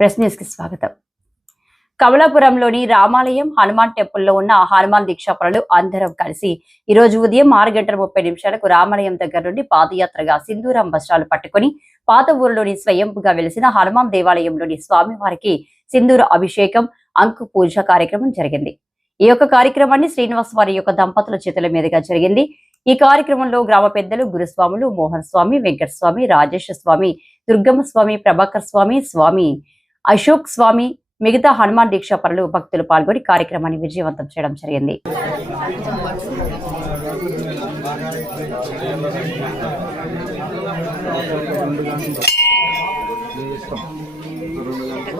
Press స్వాగతం. కమలాపురంలోని రామాలయం హనుమాన్ టెంపుల్లో ఉన్న హనుమాన్ దీక్షాపరులు అందరం కలిసి ఈ రోజు ఉదయం ఆరు గంటల ముప్పై నిమిషాలకు రామాలయం దగ్గర నుండి పాదయాత్రగా సింధూరం వస్త్రాలు పట్టుకొని పాత ఊరిలోని స్వయంపుగా వెలిసిన హనుమాన్ దేవాలయంలోని స్వామివారికి సింధూర అభిషేకం అంకు పూజ కార్యక్రమం జరిగింది. ఈ యొక్క కార్యక్రమాన్ని శ్రీనివాస్ వారి యొక్క దంపతుల చేతుల మీదుగా జరిగింది. ఈ కార్యక్రమంలో గ్రామ పెద్దలు గురుస్వాములు మోహన్ స్వామి వెంకట స్వామి రాజేష్ స్వామి దుర్గమ్మ స్వామి ప్రభాకర్ స్వామి స్వామి అశోక్ స్వామి మిగతా హనుమాన్ దీక్షా పనులు భక్తులు పాల్గొని కార్యక్రమాన్ని విజయవంతం చేయడం జరిగింది.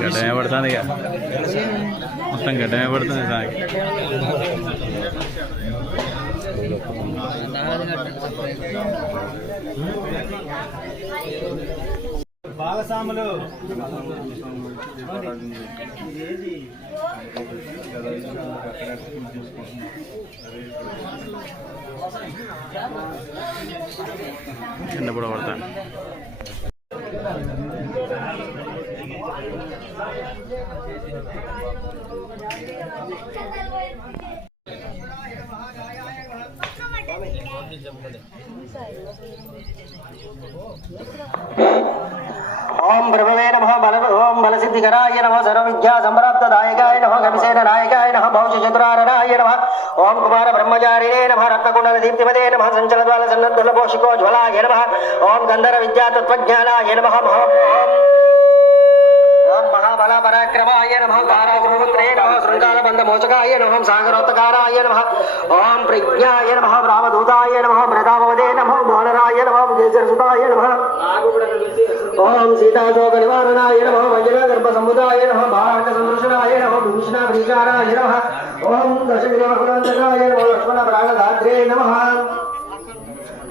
గడ్డమే పడుతుంది ఇక మొత్తం గడ్డమే పడుతుంది దానికి బాలసాములు చిన్న కూడా పడతాను ఓం బ్రహ్మవే నమ బల ఓం బలసిద్ధికరాయ నమ సర్వవిద్యా సంప్రాప్తదాయకాయ నమ గమిసేన నాయకాయ నమ భౌష చతురారణాయ నమ ఓం కుమార బ్రహ్మచారిణే నమ రత్నకుండల దీప్తిమదే నమ సంచల ద్వాల సన్నద్దుల పోషికో జ్వలాయ నమ ఓం గంధర విద్యా తత్వజ్ఞానాయ నమ ఓం ఓం మహాబల పరాక్రమాయ నమ కారాగృహపుత్రే నమ శృంగార బంధ మోచకాయ నమ సాగరోత్తకారాయ నమ ఓం ప్రజ్ఞాయ నమ రామదూతాయ నమ మృదామవదే నమ మోనరాయ నమ కేసరసుతాయ నమ ఓం సీతాశోక నివారణాయ నమ వజ్ర గర్భ సముదాయ నమ భారత సందర్శనాయ నమ భూషణ ప్రీకారాయ నమ ఓం దశవిధమకులంతకాయ నమ లక్ష్మణ ప్రాణదాద్రే నమ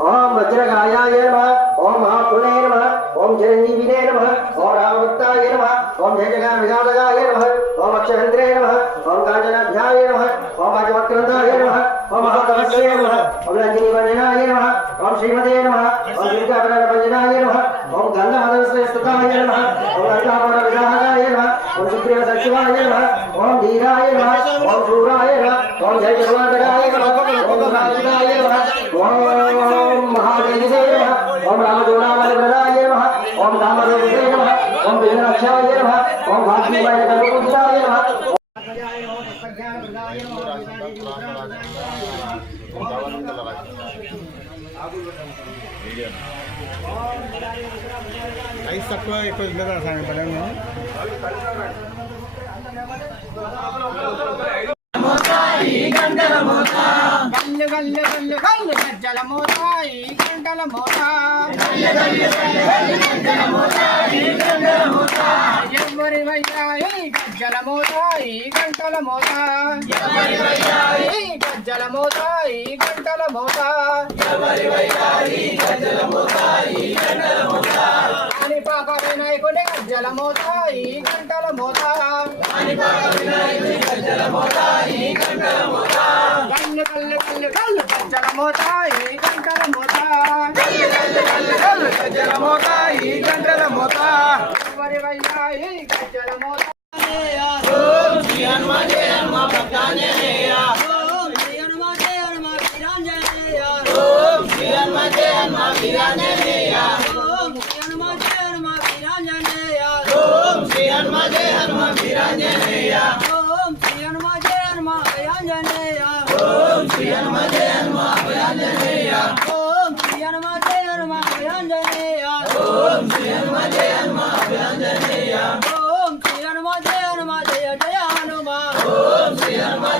ఓం వజ్రకాయాయ నమ ఓం మహాపుణే నమ ఓం చిరంజీవినే నమ ఓం రామభక్తాయ నమ ఓం జయజగా విఘాతకాయ నమ ఓం అక్షరంద్రే నమ ఓం కాంచనాభ్యాయ నమ ఓం వాచవక్రందాయ నమ ఓం మహాకవస్యే నమ ఓం రంజనీ వంజనాయ నమ ఓం శ్రీమతే నమ ఓం దుర్గాపర భంజనాయ నమ ఓం గంధమదశ్రేష్ఠాయ నమ ఓం లలితాపర విధానాయ నమ ఓం సుగ్రీవ సచివాయ నమ ఓం ధీరాయ నమ ఓం శూరాయ నమ ఓం జయ జగన్నాథాయ నమ ఓం రాజాయ నమ ఓం మహాదేవిదే నమ ఓం రామదూరావళిప్రదాయ నమ ఓం రామదేవిదే నమ ఓం విఘ్నాక్షాయ నమ ఓం భాగ్యమయ కల్పవృక్షాయ ఐస్ తక్కువ ఎక్కువ తింటారా సాయం పడంగా గల్లు గల్లు గల్లు గల్లు గజ్జల మోత ఈ గంటల మోత. ఎవరి గజ్జల మోత ఈ గంటల మోత. గజ్జల మోత ఈ గంటల మోత. గజ్జల మోత ఈ గంటల మోత. గల్లు గల్లు గల్లు గల్లు గజ్జల మోత ఈ గంటల మోత. గజ్జల మోత ఈ గంటల మోత? ఎవరి వయ్యా ఈ గజ్జల మోత હનુમાન જય હનુમાન વિરાજનેયા ઓમ શ્રી હનુમાન જય હનુમાન વિરાજનેયા ઓમ શ્રી હનુમાન જય હનુમાન વિરાજનેયા ઓમ શ્રી હનુમાન જય હનુમાન વિરાજનેયા ઓમ શ્રી હનુમાન જય હનુમાન વિરાજનેયા ઓમ શ્રી હનુમાન જય હનુમાન જય જય હનુમાન ઓમ શ્રી હનુમાન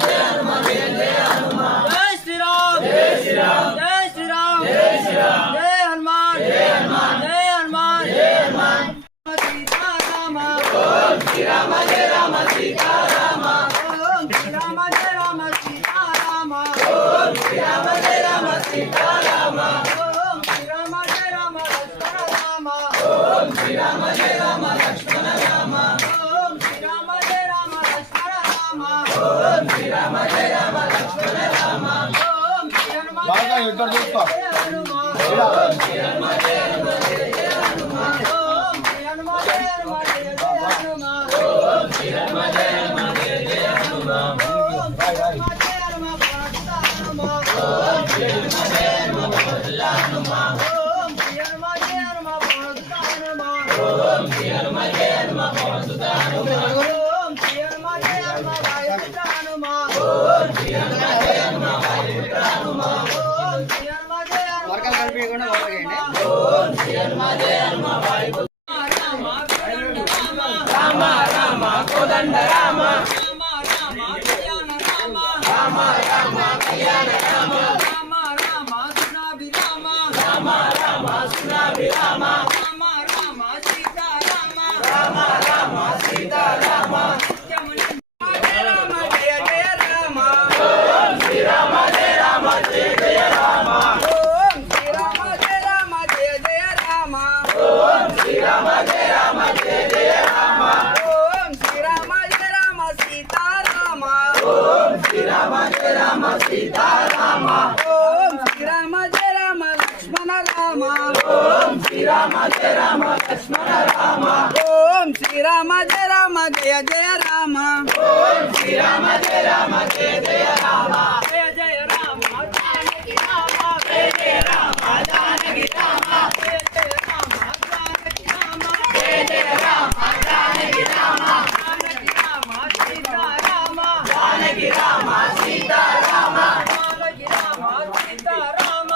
బాగా ఇద్దరు చూసుకో హనుమాన్ ఓం శ్రీ హనుమాన్ జయ హనుమాన్ ఓం శ్రీ హనుమాన్ జయ హనుమాన్ జయ జయ హనుమాన్ ఓం శ్రీ హనుమాన్ జయ హనుమాన్ జయ జయ కోదండ రామ రామ రామ కళ్యాణ రామ రామ రామ కళ్యాణ రామ రామ రామ సునాభి రామ రామ రామ సునాభి రామ రామ రామ సీతా రామ రామ రామ సీతా రామ రామ జయ జయ రామ ఓం శ్రీ రామ జయ రామ జయ జయ రామ ఓం శ్రీ రామ జయ రామ జయ జయ రామ ఓం శ్రీ రామ జయ రామ జయ జయ రామ ఓం శ్రీ రామ జయ రామ సీతారామ ఓం శ్రీ రామ జయ రామ సీతారామ ఓం శ్రీ రామ జయ రామ లక్ష్మణ రామ। ఓం శ్రీ రామ జయ రామ లక్ష్మణ రామ। ఓం శ్రీ రామ జయ రామ జయ జయ రామ। ఓం శ్రీ రామ జయ రామ జయ జయ రామ। జయ జయ రామ జానకి రామ జయ జయ రామ। జానకి రామ। జయ జయ రామ జానకి రామ। జయ జయ రామ జానకి రామ। జానకి రామ సీతారామ జానకి రామ సీతారామ జానకి రామ సీతారామ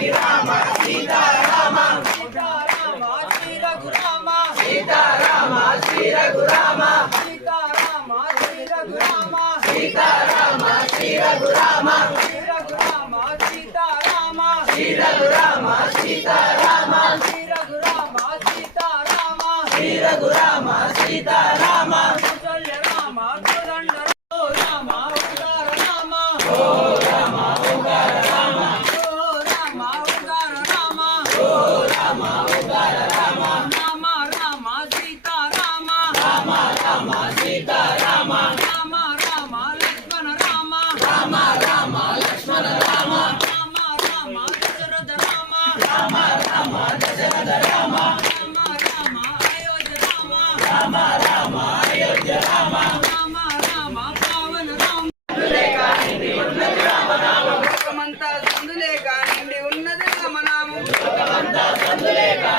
జానకి రామ సీతారామ సీతారామ శ్రీ రఘురామ సీతారామ శ్రీ రఘురామ సీతారామ శ్రీ రఘురామ సీతారామ శ్రీ రఘురామ శ్రీ రఘురామ సీతారామ శ్రీ రఘురామ సీతారామ శ్రీ రఘురామ సీతారామ శ్రీ రఘురామ సీతారామ కుశల్య రామ కోదండ ఓ రామ ఓంకార రామ ఓ రామ ఓంకార రామ ఓ రామ ఓంకార రామ ఓ రామ ఓంకార రామ రామ రామ సీతారామ రామ రామ సీతారామ రామ రామ లక్ష్మణ రామ రామ రామ లక్ష్మణ రామ రామ రామ దశరథ రామ రామ రామ దశరథ రామ రామ రామ అయోధ్య రామ రామ రామ అయోధ్య రామ రామ రామ పావన రామ లోకమంతా సందులేక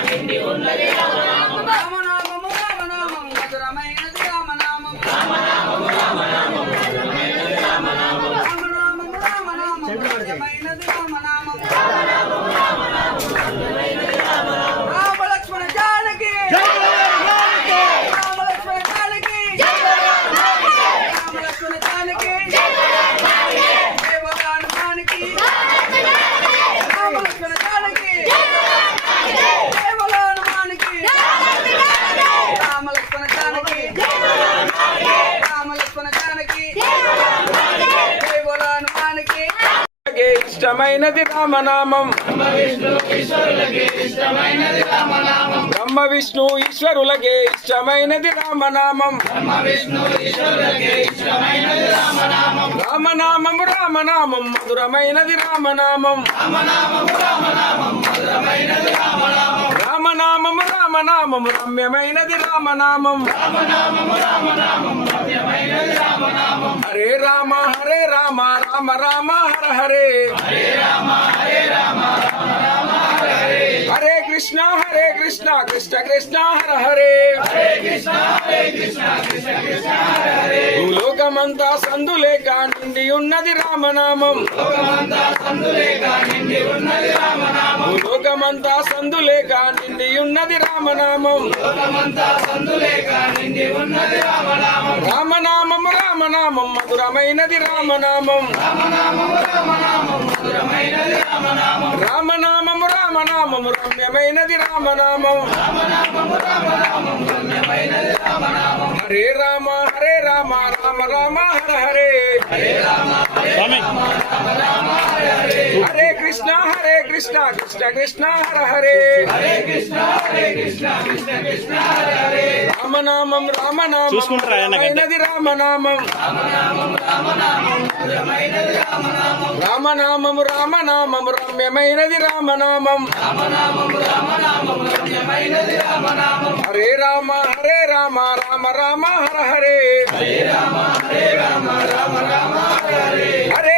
నిండి ఉన్నది రామనామం రామనామము రామనామం మధురమైనది రామనామం రామనామము రామనామం మధురమైనది రామనామం రామ లక్ష్మణ జానకి రామ లక్ష్మణ జానకి రామ లక్ష్మణ జానకి దేవగానుమానికి రామ లక్ష్మణ జానకి దేవగానుమానికి రామ లక్ష్మణ జానకి రామ లక్ష్మణ జానకి దేవగానుమానికి కే ఇష్టమైనది రామనామం. బ్రహ్మ విష్ణు ఈశ్వరులకే ఇష్టమైనది రామనామం. రామనామము రామనామం మధురమైనది రామనామం. రామనామము రామనామము రమ్యమైనది రామనామం. హరే రామనామం రమ్యమైనది రామ రామ రామ హర హరే. హరే కృష్ణ హరే కృష్ణ కృష్ణ కృష్ణ హర హరే. భూలోకమంతా సందులే కానిండి ఉన్నది రామనామం. భూలోకమంతా సందులే కానిండి ఉన్నది రామనామం. రామనామం రామనామం మధురమైనది రామనామం. రామనామము రామనామము రమ్యమైనది రామనామం. హరే రామ హరే రామ రామ రామ హర హరే. హరే కృష్ణ కృష్ణ హరే కృష్ణ కృష్ణ కృష్ణ హర హరే. హరే కృష్ణ హరే కృష్ణ కృష్ణ కృష్ణ హర హరే. రామనామం రామనామం. చూసుకుంటారా ఆయన గంట? రమ్యమైనది రామనామం. రామనామం రామనామం రమ్యమైనది రామనామం. హరే రామ హరే రామ రామ రామ హర హరే హరే.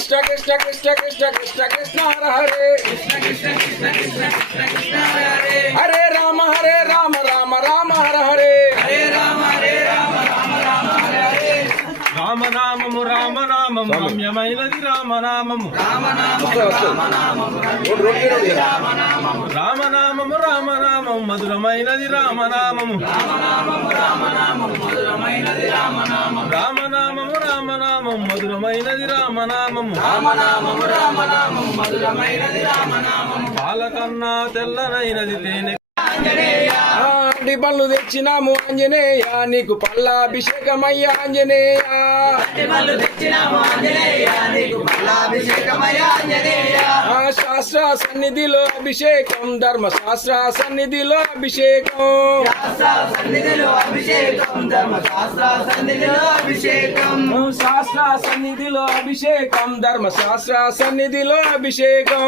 కృష్ణ కృష్ణ కృష్ణ కృష్ణ కృష్ణ కృష్ణ హర హరే. హరే రామ హరే రామ రామ రామ హర హరే. రామనామము రామనామము రమ్యమైనది రామనామము రామనామము రామనామము మధురమైనది రామనామము. రామనామము రామనామము మధురమైనది రామనామము. పాలకన్నా తెల్లనైనది తేనె. ఆండి పళ్ళు తెచ్చినాము ఆంజనేయ నీకు పల్లాభిషేకమయ్యా ఆంజనేయ. శాస్త్ర సన్నిధిలో అభిషేకం ధర్మ శాస్త్ర సన్నిధిలో అభిషేకం. శాస్త్ర సన్నిధిలో అభిషేకం ధర్మ శాస్త్ర సన్నిధిలో అభిషేకం.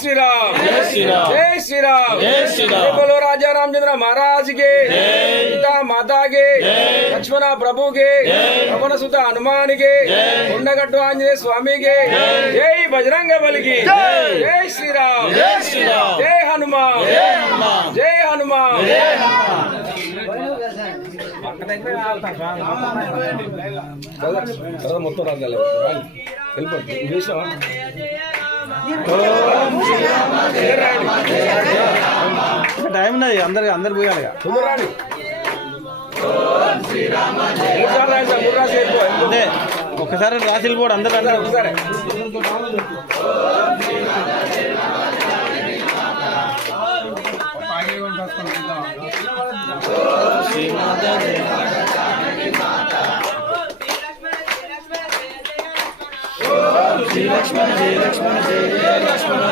శ్రీరామ్. జై శ్రీరామ్. బోలో రాజా రామచంద్ర మహారాజ్ కే పితా మాతా కే లక్ష్మణ ప్రభు కే పవన సుత హనుమాన్ కే ఉండగట్టు ఆంజనేయ స్వామి కే జై బజరంగ బలికి. జై. శ్రీరామ్. జై హనుమాన్. జై హనుమాన్. మొత్తం రాజు వెళ్ళిపోతుంది టైం ఉన్నది అందరు అందరు పోయాలి తొందర రాని మూడు సార్లు రాయండి సార్ మూడు రాసి వెళ్ళిపోడు అందరు అందరు. ఒకసారి. శ్రీ లక్ష్మణ జయ లక్ష్మణ జయ జయ లక్ష్మణ